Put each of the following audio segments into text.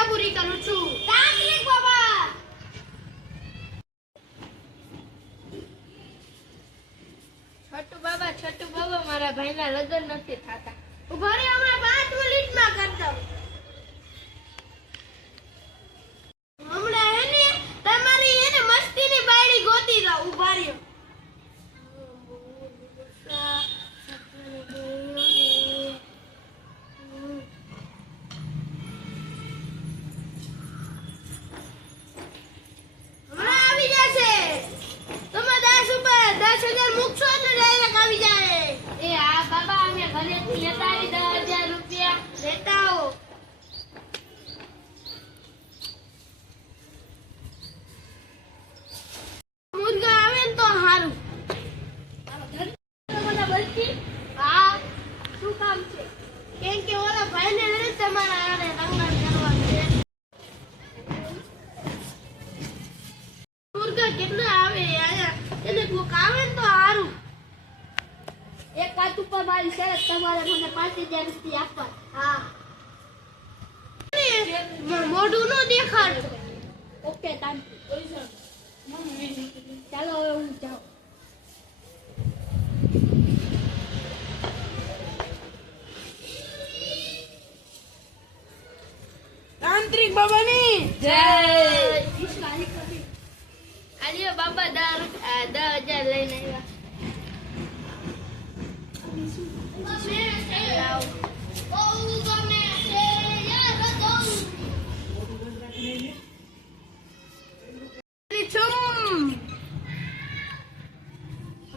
ઈચ્છા પૂરી કરું છું. તાંત્રિક બાબા. છોટુ બાબા મારા ભાઈના લગ્ન નથી થતા. ઉભા રહો, હમણાં 5 મિનિટમાં કરતા. હમણાં એને તમારી એને મસ્તીની બાયડી ગોતી દો. ઉભા રહ્યો. હમણાં આવી જશે. તમે 10 ઉપર 10,000 મૂકશો એટલે ડાયરેક્ટ આવી જાય. એ આ બાબા અમે ઘરેથી લેતા આવી 10,000 રૂપિયા. લેતા આવો. મુર્ગા આવે ને તો હારું. મને બલતી હા, શું કામ છે? કેમ કે ઓલા ભાઈને લઈને તમારા આને રંગણ કરવાનું છે. મુર્ગા કેટલા આવે આયા? એને કોક આવે ને તો હારું. એક વાત ઉપર મારી શરત, તમારે મને 5,000 રૂપિયા આપવા. હા. મોઢું નો દેખાડો. ઓકે તાંત્રિક. ચાલો હવે હું જાઉં. તાંત્રિક બાબાની જય. આલિયો બાબા 10,000 લઈને આવ્યા.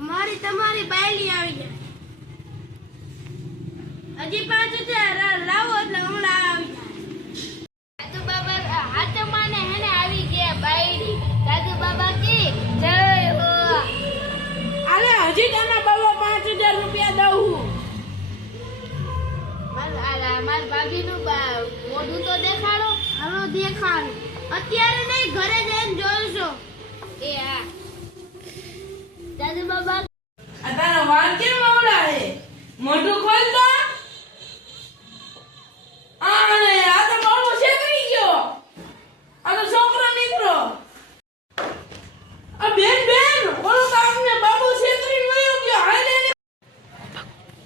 મારી તમારી બાયલી આવી જાય. હજી 5,000 લાવો એટલે હમણાં આવી જાય. દાદુ બાબા હાથમાં ને હેને આવી ગયા બાયડી. દાદુ બાબા કી જય હો. અરે હજી તને બાબા 5,000 રૂપિયા દઉં. માર ભાભીનું મોઢું તો દેખાડો. હાલો દેખાડ. અત્યારે નહીં, ઘરે જઈને જોઈશો. એ હા. દાદુ બાબા આ તારા વાળ કેમ આવડા હે? મોઢું ખોલ તો. આને આ તો બાબો છેતરી ગયો. આ તો છોકરો નીકળો. આ બેન ઓલો તો અમને બાબો છેતરી વયો ગયો. હાલે ને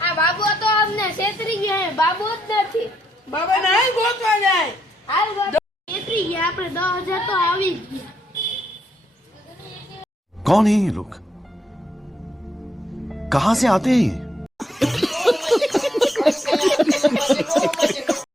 આ બાબો તો અમને છેતરી ગયા હે. બાબો જ નથી. બાબા નહીં ગોતવા જાય. હાલ બાબા. છેતરી ગયા આપણે. 10,000 તો આવી જ ગયા. कौन है ये लोग? कहां से आते हैं ये?